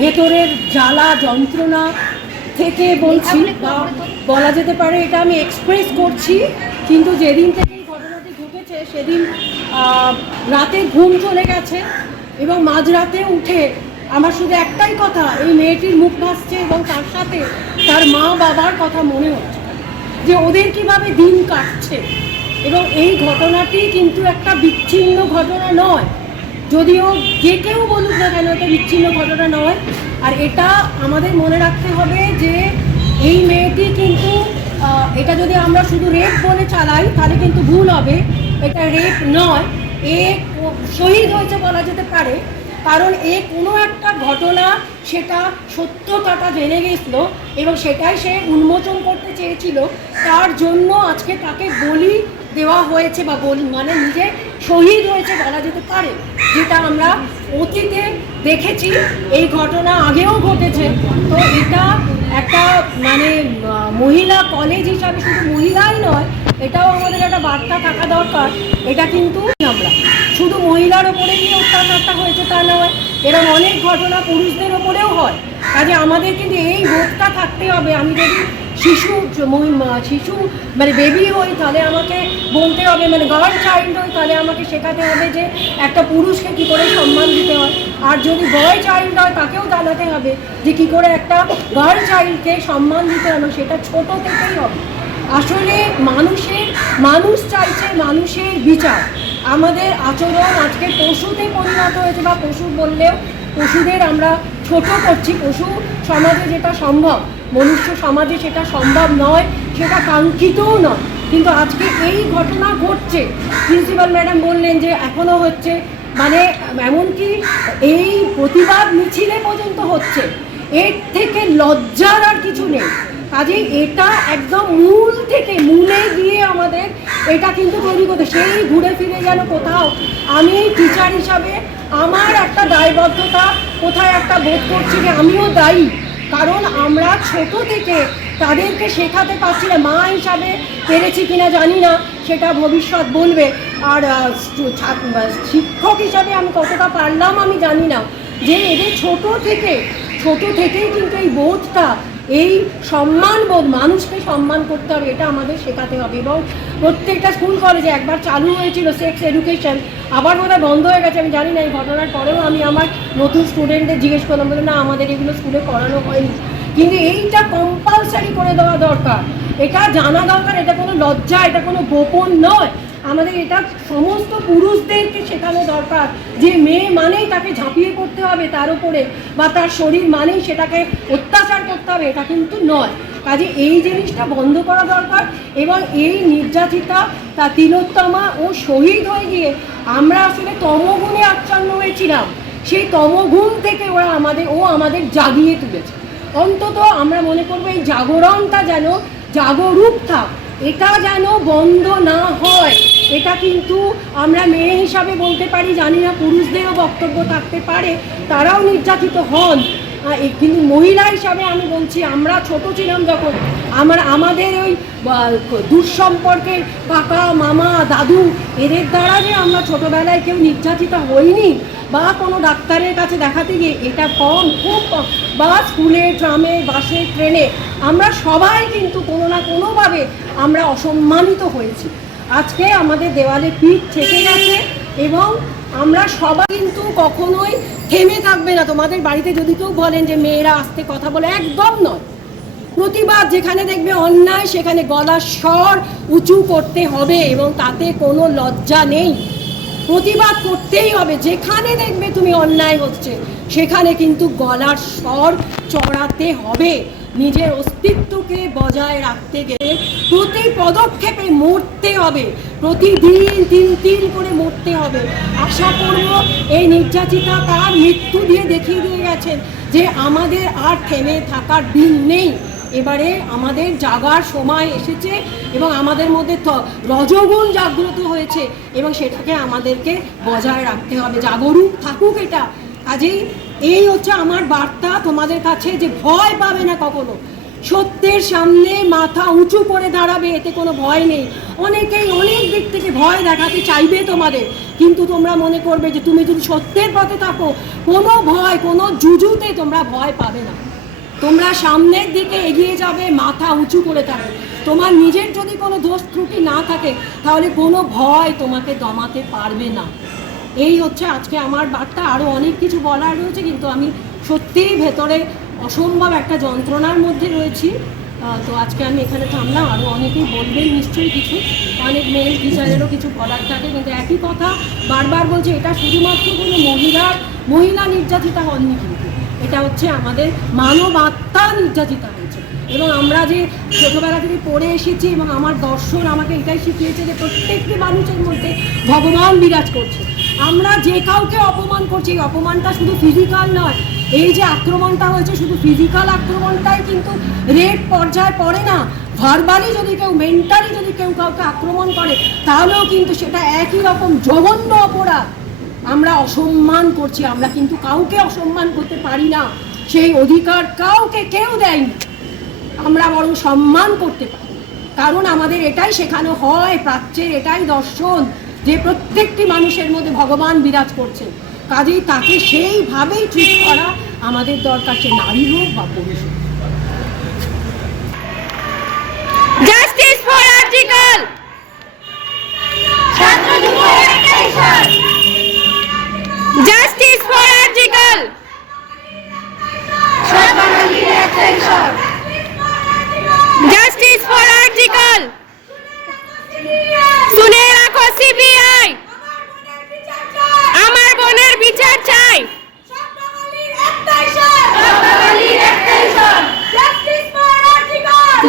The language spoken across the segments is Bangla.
ভেতরের জ্বালা যন্ত্রণা থেকে বলছি, বা বলা যেতে পারে এটা আমি এক্সপ্রেস করছি। কিন্তু যেদিন থেকে এই ঘটনাটি ঘটেছে সেদিন রাতে ঘুম চলে গেছে এবং মাঝরাতে উঠে আমার শুধু একটাই কথা, এই মেয়েটির মুখ ভাসছে এবং তার সাথে তার মা বাবার কথা মনে হচ্ছে যে ওদের কিভাবে দিন কাটছে। এবং এই ঘটনাটি কিন্তু একটা বিচ্ছিন্ন ঘটনা নয়, যদিও যে কেউ বলুক না কেন এটা বিচ্ছিন্ন ঘটনা নয়। আর এটা আমাদের মনে রাখতে হবে যে এই মেয়েটি কিন্তু এটা যদি আমরা শুধু রেপ বলে চালাই তাহলে কিন্তু ভুল হবে। এটা রেপ নয়, এ শহীদ হয়েছে বলা যেতে পারে, কারণ এ কোনো একটা ঘটনা সেটা সত্যতাটা জেনে গেছিল এবং সেটাই সে উন্মোচন করতে চেয়েছিল। তার জন্য আজকে তাকে বলি দেওয়া হয়েছে বা মানে নিজে শহীদ হয়েছে বলা যেতে পারে, যেটা আমরা অতীতে দেখেছি। এই ঘটনা আগেও ঘটেছে। তো এটা একটা মানে মহিলা কলেজ হিসাবে শুধু মহিলাই নয়, এটাও আমাদের একটা বার্তা থাকা দরকার। এটা কিন্তু আমরা শুধু মহিলার ওপরে গিয়ে অত্যাচারটা হয়েছে তা নয়, এরকম অনেক ঘটনা পুরুষদের ওপরেও হয়। কাজে আমাদের কিন্তু এই বোধটা থাকতে হবে। আমি যদি শিশু মানে বেবি হই তাহলে আমাকে বলতে হবে, মানে গার্ল চাইল্ড হই তাহলে আমাকে শেখাতে হবে যে একটা পুরুষকে কী করে সম্মান দিতে হয়। আর যদি বয় চাইল্ড হয় তাকেও জানাতে হবে যে কী করে একটা গার্ল চাইল্ডকে সম্মান দিতে হবে, সেটা ছোট থেকেই হবে। আসলে মানুষ চাইছে মানুষের বিচার। আমাদের আচরণ আজকে পশুতে পরিণত হয়েছে, বা পশু বললেও পশুদের আমরা ছোট করছি। পশু সমাজে যেটা সম্ভব, মনুষ্য সমাজে সেটা সম্ভব নয়, সেটা কাঙ্ক্ষিতও নয়। কিন্তু আজকে এই ঘটনা ঘটছে। প্রিন্সিপাল ম্যাডাম বললেন যে এখনও হচ্ছে, মানে এমনকি এই প্রতিবাদ মিছিলে পর্যন্ত হচ্ছে। এর থেকে লজ্জার আর কিছু নেই। কাজেই এটা একদম মূলে গিয়ে আমাদের এটা কিন্তু তৈরি করতে, সেই ঘুরে ফিরে যেন কোথাও আমি টিচার হিসাবে আমার একটা দায়বদ্ধতা কোথায় একটা বোধ করছি যে আমিও দায়ী। কারণ আমরা ছোট থেকে তাদেরকে শেখাতে পারছি না। মা হিসাবে পেরেছি কিনা জানি না, সেটা ভবিষ্যৎ বলবে। আর শিক্ষক হিসাবে আমি কতটা পারলাম আমি জানি না, যে এদের ছোট থেকেই কিন্তু এই বোধটা, এই সম্মানবোধ, মানুষকে সম্মান করতে হবে, এটা আমাদের শেখাতে হবে। এবং প্রত্যেকটা স্কুল কলেজে একবার চালু হয়েছিল সেক্স এডুকেশন, আবার বোধহয় বন্ধ হয়ে গেছে, আমি জানি না। এই ঘটনার পরেও আমি আমার নতুন স্টুডেন্টদের জিজ্ঞেস করলাম, বলে না আমাদের এগুলো স্কুলে পড়ানো হয়নি। কিন্তু এইটা কম্পালসারি করে দেওয়া দরকার, এটা জানা দরকার। এটা কোনো লজ্জা, এটা কোনো গোপন নয়। আমাদের এটা সমস্ত পুরুষদেরকে শেখানো দরকার যে মেয়ে মানেই তাকে ঝাঁপিয়ে পড়তে হবে তার উপরে, বা তার শরীর মানেই সেটাকে অত্যাচার করতে হবে, এটা কিন্তু নয়। কাজে এই জিনিসটা বন্ধ করা দরকার। এবং এই নির্যাতিতা তা তিলোত্তমা ও শহীদ হয়ে গিয়ে আমরা আসলে তমগুণে আচ্ছন্ন হয়েছিলাম। সেই তমগুণ থেকে আমাদের জাগিয়ে তুলেছে। অন্তত আমরা মনে করবো এই জাগরণটা যেন জাগরূক থাক, এটা যেন বন্ধ না হয়। এটা কিন্তু আমরা মেয়ে হিসাবে বলতে পারি, জানি না পুরুষদেরও বক্তব্য থাকতে পারে, তারাও নির্যাতিত হন। কিন্তু মহিলা হিসাবে আমি বলছি, আমরা ছোট ছিলাম যখন আমাদের ওই দুঃসম্পর্কের কাকা মামা দাদু এদের দ্বারা যে আমরা ছোটোবেলায় কেউ নির্যাতিত হইনি, বা কোনো ডাক্তারের কাছে দেখাতে গিয়ে, এটা কম, খুব কম। বা স্কুলে, ট্রামে, বাসে, ট্রেনে আমরা সবাই কিন্তু কোনো না কোনোভাবে আমরা অসম্মানিত হয়েছি। আজকে আমাদের দেওয়ালে পিঠ থেকে গেছে এবং আমরা সবাই কিন্তু কখনোই থেমে থাকবে না। তোমাদের বাড়িতে যদি কেউ বলেন যে মেয়েরা আস্তে কথা বলে, একদম নয়। প্রতিবাদ যেখানে দেখবে অন্যায়, সেখানে গলার স্বর উঁচু করতে হবে এবং তাতে কোনো লজ্জা নেই। প্রতিবাদ করতেই হবে। যেখানে দেখবে তুমি অন্যায় হচ্ছে সেখানে কিন্তু গলার স্বর চড়াতে হবে। নিজের অস্তিত্বকে বজায় রাখতে গেলে প্রতি পদক্ষেপে মরতে হবে, প্রতিদিন তিল করে মরতে হবে। আশা করব এই নির্যাতিতা তার মৃত্যু দিয়ে দেখিয়ে দিয়ে গেছেন যে আমাদের আর থেমে থাকার দিন নেই। এবারে আমাদের জাগার সময় এসেছে এবং আমাদের মধ্যে রজগুণ জাগ্রত হয়েছে এবং সেটাকে আমাদেরকে বজায় রাখতে হবে। জাগরূক থাকুক এটা। কাজেই এই হচ্ছে আমার বার্তা তোমাদের কাছে, যে ভয় পাবে না কখনো। সত্যের সামনে মাথা উঁচু করে দাঁড়াবে, এতে কোনো ভয় নেই। অনেকেই অনেক দিক থেকে ভয় দেখাতে চাইবে তোমাদের, কিন্তু তোমরা মনে করবে যে তুমি যদি সত্যের পথে থাকো, কোনো ভয়, কোনো জুজুতে তোমরা ভয় পাবে না। তোমরা সামনের দিকে এগিয়ে যাবে, মাথা উঁচু করে থাকবে। তোমার নিজের যদি কোনো দোষ ত্রুটি না থাকে, তাহলে কোনো ভয় তোমাকে দমাতে পারবে না। এই হচ্ছে আজকে আমার বার্তা। আরও অনেক কিছু বলার রয়েছে, কিন্তু আমি সত্যিই ভেতরে অসম্ভব একটা যন্ত্রণার মধ্যে রয়েছি। তো আজকে আমি এখানে থামলাম। আরও অনেকেই বলবেন নিশ্চয়ই কিছু, অনেক মেল টিচারেরও কিছু বলার থাকে, কিন্তু একই কথা বারবার বলছে, এটা শুধুমাত্র কোনো মহিলা নির্যাতিতা হননি, কিন্তু এটা হচ্ছে আমাদের মানব আত্মা নির্যাতিতা হয়েছে। এবং আমরা যে ছোটোবেলা থেকে পড়ে এসেছি, এবং আমার দর্শন আমাকে এটাই শিখিয়েছে যে প্রত্যেকটি মানুষের মধ্যে ভগবান বিরাজ করছে। আমরা যে কাউকে অপমান করছি, এই অপমানটা শুধু ফিজিক্যাল নয়। এই যে আক্রমণটা হয়েছে, শুধু ফিজিক্যাল আক্রমণটাই কিন্তু রেপ পর্যায়ে পড়ে না। ভার্বালি যদি কেউ, মেন্টালি যদি কেউ কাউকে আক্রমণ করে, তাহলেও কিন্তু সেটা একই রকম জঘন্য অপরাধ। আমরা অসম্মান করছি, আমরা কিন্তু কাউকে অসম্মান করতে পারি না। সেই অধিকার কাউকে কেউ দেয়নি, আমরা বরং সম্মান করতে পারি। কারণ আমাদের এটাই শেখানো হয়, প্রাচ্যের এটাই দর্শন, যে প্রত্যেকটি মানুষের মধ্যে ভগবান বিরাজ করছেন। কাজেই তাকে সেইভাবেই ট্রিট করা আমাদের দরকার, সে নারী হোক বা পুরুষ হোক। Justice for article, justice for article, justice for article, শুনে রাখো সিবিআই, আমার বোনের বিচার চাই।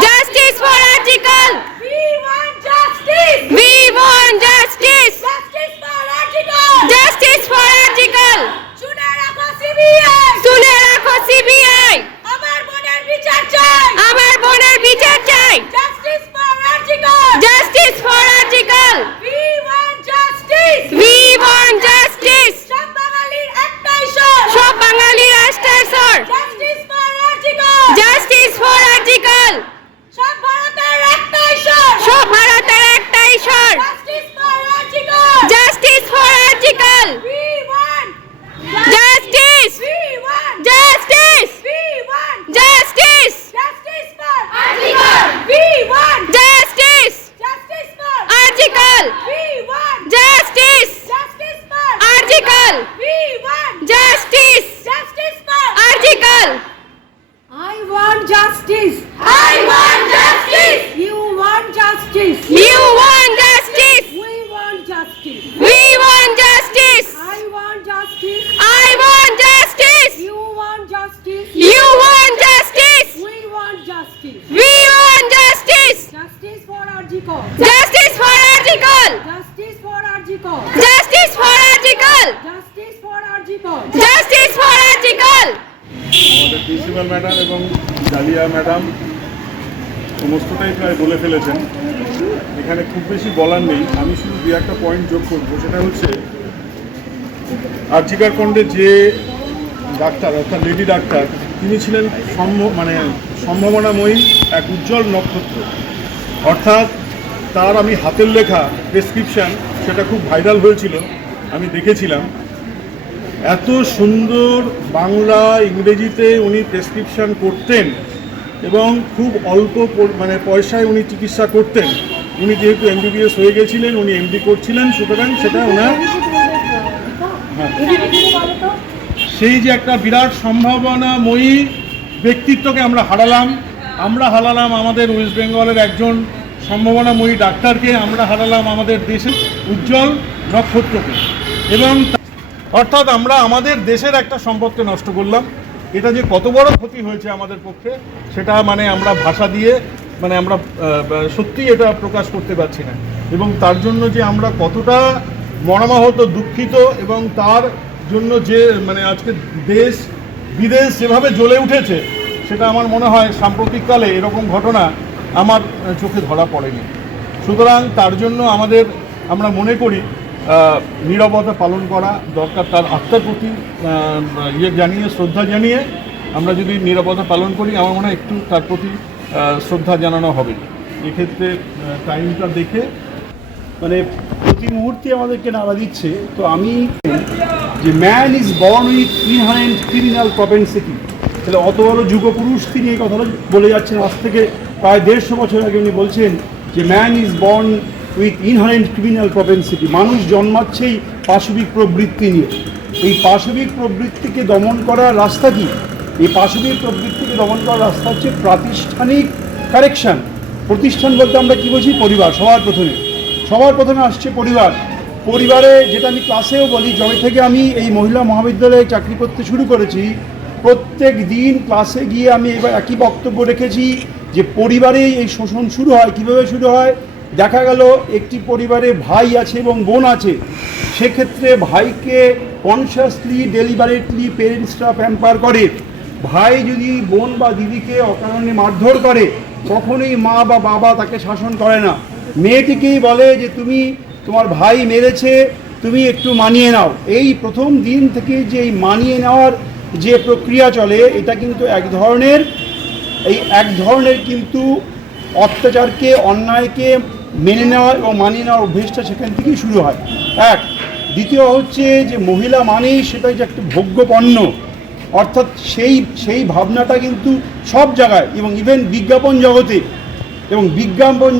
Justice for article. We want justice. We want justice. Justice for article. Justice for article. শুনে রাখো সিবিআই, শুনে রাখো সিবিআই, আমার বোনের বিচার চাই, আমার বোনের বিচার চাই। Justice for article. Justice for article. We want justice. We want justice. সব বাঙালির একটাই স্বর, সব বাঙালির একটাই স্বর। Justice for article. Justice for article. সব ভারতের একটাই স্বর, সব ভারতের একটাই স্বর। Justice for article. Justice for article. We want justice. We want justice. We want justice. Justice for article. We want justice. Justice for article. We want justice. Justice for article. We want justice. Justice for article. I want justice. I want justice. You want justice. You want justice. We want justice. We want justice. I want justice. I want justice. You want justice. You want justice. We want justice. We want justice. Justice for Arjikor. Justice for article. Justice for Arjikor. Justice for article. Justice for Arjikor. Justice for article. আমাদের প্রিন্সিপাল ম্যাডাম এবং ডালিয়া ম্যাডাম সমস্তটাই প্রায় বলে ফেলেছেন। এখানে খুব বেশি বলার নেই। আমি শুধু দু একটা পয়েন্ট যোগ করবো, সেটা হচ্ছে আরজিকর কাণ্ডে যে ডাক্তার, অর্থাৎ লেডি ডাক্তার, তিনি ছিলেন সম্ভাবনাময়ী এক উজ্জ্বল নক্ষত্র। অর্থাৎ তার আমি হাতের লেখা প্রেসক্রিপশান, সেটা খুব ভাইরাল হয়েছিল, আমি দেখেছিলাম। এত সুন্দর বাংলা ইংরেজিতে উনি প্রেসক্রিপশান করতেন এবং খুব অল্প পয়সায় উনি চিকিৎসা করতেন। উনি যেহেতু এমবিবিএস হয়ে গেছিলেন, উনি এমডি করছিলেন, সুতরাং সেটা ওনার সেই যে একটা বিরাট সম্ভাবনাময়ী ব্যক্তিত্বকে আমরা হারালাম আমাদের ওয়েস্ট বেঙ্গলের একজন সম্ভাবনাময়ী ডাক্তারকে, আমরা হারালাম আমাদের দেশের উজ্জ্বল নক্ষত্রকে। এবং অর্থাৎ আমরা আমাদের দেশের একটা সম্পদকে নষ্ট করলাম। এটা যে কত বড় ক্ষতি হয়েছে আমাদের পক্ষে, সেটা আমরা ভাষা দিয়ে আমরা সত্যি এটা প্রকাশ করতে পারছি না। এবং তার জন্য যে আমরা কতটা মর্মাহত, দুঃখিত, এবং তার জন্য যে আজকে দেশ বিদেশ যেভাবে জ্বলে উঠেছে, সেটা আমার মনে হয় সাম্প্রতিককালে এরকম ঘটনা আমার চোখে ধরা পড়েনি। সুতরাং তার জন্য আমরা মনে করি নীরবতা পালন করা দরকার। তার আত্মার প্রতি জানিয়ে, শ্রদ্ধা জানিয়ে আমরা যদি নীরবতা পালন করি, আমার মনে হয় একটু তার প্রতি শ্রদ্ধা জানানো হবে। এক্ষেত্রে টাইমটা দেখে প্রতি মুহূর্তে আমাদেরকে নাড়া দিচ্ছে। তো আমি যে man is born with inherent criminal propensity, তাহলে অত বড় যুগপুরুষ তিনি এই কথাটা বলে যাচ্ছেন আজ থেকে প্রায় 150 বছর আগে। উনি বলছেন যে man is born with inherent criminal propensity, মানুষ জন্মাচ্ছেই পাশবিক প্রবৃত্তি নিয়ে। এই পাশবিক প্রবৃত্তিকে দমন করার রাস্তা কি? এই পাশবিক প্রবৃত্তিকে দমন করার রাস্তা হচ্ছে প্রাতিষ্ঠানিক কারেকশন। প্রতিষ্ঠান বলতে আমরা কী বুঝি? পরিবার। সবার প্রথমে আসছে পরিবার। পরিবারে, যেটা আমি ক্লাসেও বলি, যবে থেকে আমি এই মহিলা মহাবিদ্যালয়ে চাকরি করতে শুরু করেছি, প্রত্যেক দিন ক্লাসে গিয়ে আমি এবার একই বক্তব্য রেখেছি যে পরিবারেই এই শোষণ শুরু হয়। কীভাবে শুরু হয়? দেখা গেল একটি পরিবারে ভাই আছে এবং বোন আছে, সেক্ষেত্রে ভাইকে কনসিয়াসলি ডেলিবারেটলি পেরেন্টসরা প্যাম্পার করে। ভাই যদি বোন বা দিদিকে অকারণে মারধর করে, কখনোই মা বা বাবা তাকে শাসন করে না। মেয়েটিকেই বলে যে তুমি, তোমার ভাই মেরেছে, তুমি একটু মানিয়ে নাও। এই প্রথম দিন থেকে যে এই মানিয়ে নেওয়ার যে প্রক্রিয়া চলে, এটা কিন্তু এক ধরনের কিন্তু অত্যাচারকে, অন্যায়কে মেনে নেওয়া এবং মানিয়ে নেওয়ার অভ্যেসটা সেখান থেকেই শুরু হয়। দ্বিতীয় হচ্ছে যে মহিলা মানেই সেটা যে একটা ভোগ্য পণ্য, অর্থাৎ সেই ভাবনাটা কিন্তু সব জায়গায়, এবং ইভেন বিজ্ঞাপন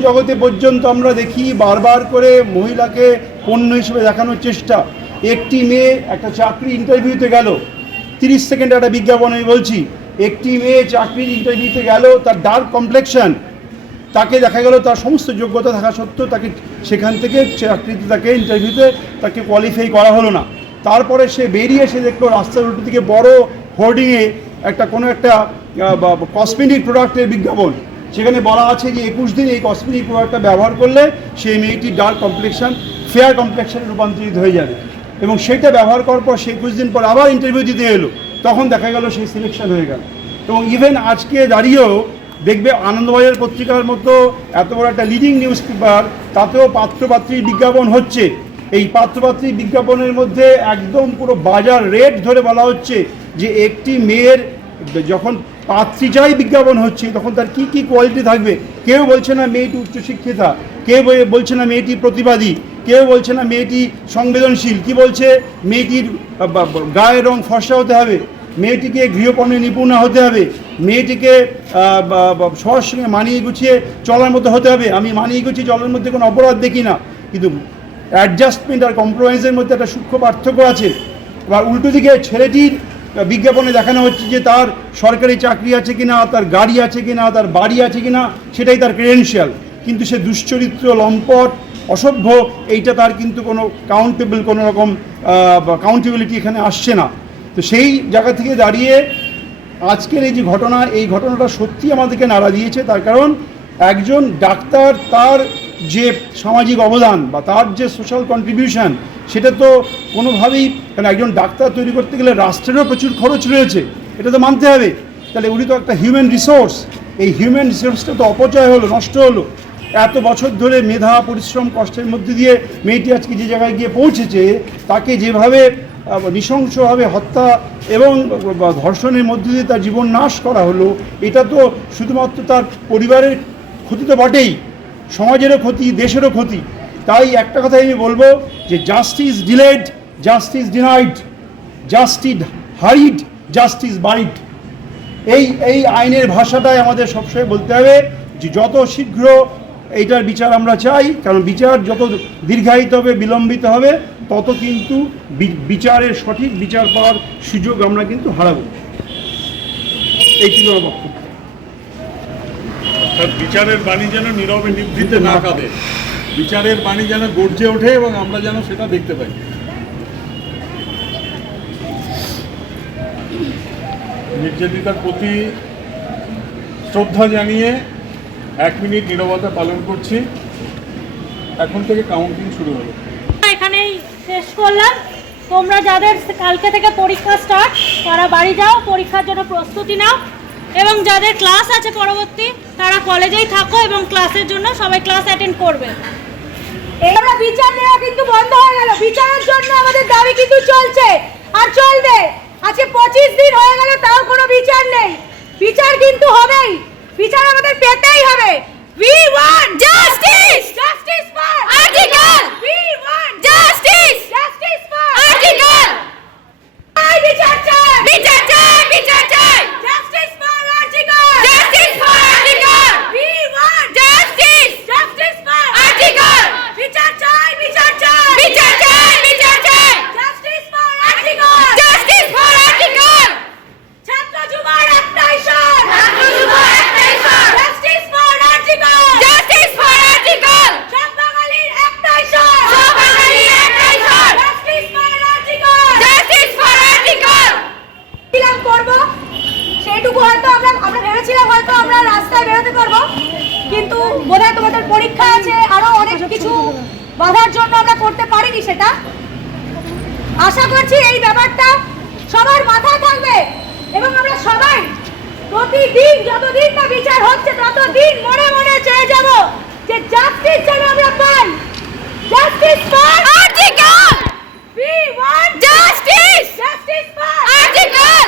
জগতে পর্যন্ত আমরা দেখি বারবার করে মহিলাকে পণ্য হিসেবে দেখানোর চেষ্টা। একটি মেয়ে একটা চাকরি ইন্টারভিউতে গেল, 30 সেকেন্ডে একটা বিজ্ঞাপন আমি বলছি, একটি মেয়ে চাকরির ইন্টারভিউতে গেল, তার ডার্ক কমপ্লেকশন, তাকে দেখা গেল তার সমস্ত যোগ্যতা থাকা সত্ত্বেও তাকে সেখান থেকে চাকরিতে, তাকে ইন্টারভিউতে তাকে কোয়ালিফাই করা হলো না। তারপরে সে বেরিয়ে এসে দেখলো রাস্তার উল্টো দিকে বড় হোর্ডিংয়ে কোনো একটা কসমেটিক প্রোডাক্টের বিজ্ঞাপন। সেখানে বলা আছে যে 21 দিন এই কসমেটিক প্রোডাক্টটা ব্যবহার করলে সেই মেয়েটির ডার্ক কমপ্লেকশন ফেয়ার কমপ্লেকশনে রূপান্তরিত হয়ে যাবে। এবং সেটা ব্যবহার করার পর সে 21 দিন পর আবার ইন্টারভিউ দিতে এলো, তখন দেখা গেল সেই সিলেকশন হয়ে গেল। এবং ইভেন আজকে দাঁড়িয়েও দেখবে আনন্দবাজার পত্রিকার মতো এত বড় একটা লিডিং নিউজ পেপার, তাতেও পাত্রপাত্রীর বিজ্ঞাপন হচ্ছে। এই পাত্রপাত্রীর বিজ্ঞাপনের মধ্যে একদম পুরো বাজার রেট ধরে বলা হচ্ছে যে একটি মেয়ের যখন পাত্রী চাই বিজ্ঞাপন হচ্ছে, তখন তার কী কী কোয়ালিটি থাকবে। কেউ বলছে না মেয়েটি উচ্চশিক্ষিতা, কেউ বলছে না মেয়েটি প্রতিবাদী, কেউ বলছে না মেয়েটি সংবেদনশীল, কি বলছে মেয়েটির গায়ের রং ফর্সা হতে হবে, মেয়েটিকে গৃহকর্মে নিপুণা হতে হবে, মেয়েটিকে সবার সঙ্গে মানিয়ে গুছিয়ে চলার মতো হতে হবে। আমি মানিয়ে গুছিয়ে চলার মধ্যে কোনো অপরাধ দেখি না, কিন্তু অ্যাডজাস্টমেন্ট আর কম্প্রোমাইজের মধ্যে একটা সূক্ষ্ম পার্থক্য আছে। এবার উল্টো দিকে ছেলেটির বিজ্ঞাপনে দেখানো হচ্ছে যে তার সরকারি চাকরি আছে কিনা, তার গাড়ি আছে কিনা, তার বাড়ি আছে কিনা, সেটাই তার ক্রেডেনশিয়াল। কিন্তু সে দুশ্চরিত্র, লম্পট, অসভ্য, এইটা তার কিন্তু কোনো কোনো রকম কাউন্টেবিলিটি এখানে আসছে না। তো সেই জায়গা থেকে দাঁড়িয়ে আজকের এই যে ঘটনা, এই ঘটনাটা সত্যি আমাদেরকে নাড়া দিয়েছে। তার কারণ একজন ডাক্তার, তার যে সামাজিক অবদান বা তার যে সোশ্যাল কন্ট্রিবিউশন, সেটা তো কোনোভাবেই, কারণ একজন ডাক্তার তৈরি করতে গেলে রাষ্ট্রেরও প্রচুর খরচ রয়েছে, এটা তো মানতে হবে। তাহলে উনি তো একটা হিউম্যান রিসোর্স, এই হিউম্যান রিসোর্সটা তো অপচয় হলো, নষ্ট হলো। এত বছর ধরে মেধা, পরিশ্রম, কষ্টের মধ্যে দিয়ে মেয়েটি আজকে যে জায়গায় গিয়ে পৌঁছেছে, তাকে যেভাবে নৃশংসভাবে হত্যা এবং ধর্ষণের মধ্যে দিয়ে তার জীবন নাশ করা হলো, এটা তো শুধুমাত্র তার পরিবারের ক্ষতি তো বটেই, সমাজেরও ক্ষতি, দেশেরও ক্ষতি। তাই একটা কথাই আমি বলবো যে justice delayed, justice denied, justice hurried, justice bite. এই আইনের ভাষাটাই আমাদের সবসময় বলতে হবে যে যত শীঘ্র এইটার বিচার আমরা চাই, কারণ বিচার যত দীর্ঘায়িত হবে, বিলম্বিত হবে, তত কিন্তু বিচারের সঠিক বিচার পাওয়ার সুযোগ আমরা কিন্তু হারাবো। এইটুকু আমার বক্তব্য। বিচারের বাণী যেন নীরবে নিভৃতে না কাঁদে, বিচারের বাণী যেন গর্জে ওঠে এবং আমরা যেন সেটা দেখতে পাই। নির্যাতিতার প্রতি শ্রদ্ধা জানিয়ে 1 মিনিট নীরবতা পালন করছি। এখন থেকে কাউন্টিং শুরু হলো। এখানেই শেষ করলাম। তোমরা যাদের কালকে থেকে পরীক্ষা স্টার্ট, তারা বাড়ি যাও, পরীক্ষার জন্য প্রস্তুতি নাও, এবং যাদের ক্লাস আছে পরবর্তী, তারা কলেজেই থাকো এবং ক্লাসের জন্য সবাই ক্লাস অ্যাটেন্ড করবে। আমরা বিচার নেওয়া কিন্তু বন্ধ হয়ে গেল। বিচারের জন্য আমাদের দাবি কিন্তু চলছে আর চলবে। আজকে 25 দিন হয়ে গেল, তাও কোনো বিচার নেই। বিচার কিন্তু হবেই, বিচার আমাদের পেতেই হবে। We want justice. Justice for article. We want justice. Justice for article. বিচার চাই, বিচার চাই, বিচার চাই। Justice for article. Justice for article. We want justice. Justice for article. বিচার চাই, বিচার চাই, বিচার চাই, বিচার চাই। Justice for article. Justice for article. ছাত্র যুবর একটাই স্বর, ছাত্র যুবর একটাই স্বর। Justice for article. Justice for article. সব বাঙালির একটাই স্বর, সব বাঙালির একটাই স্বর। Justice for article. Justice for article. ছিলাম করব সেইটুকু হয়তো আমরা ভেবেছিলাম হয়তো আমরা রাস্তায় বেরোতে পারবো, কিন্তু বোধহয় তোমাদের পরীক্ষা আছে, আরো অনেক কিছু বাধার জন্য আমরা করতে পারিনি সেটা। আশা করছি এই ব্যাপারটা সবার মাথায় থাকবে এবং আমরা সবাই প্রতিদিন যতদিন না বিচার হচ্ছে ততদিন মনে মনে চেয়ে যাব যে জাস্টিস যেন আমরা পাই। Justice for Article. We want Justice. justice for Article.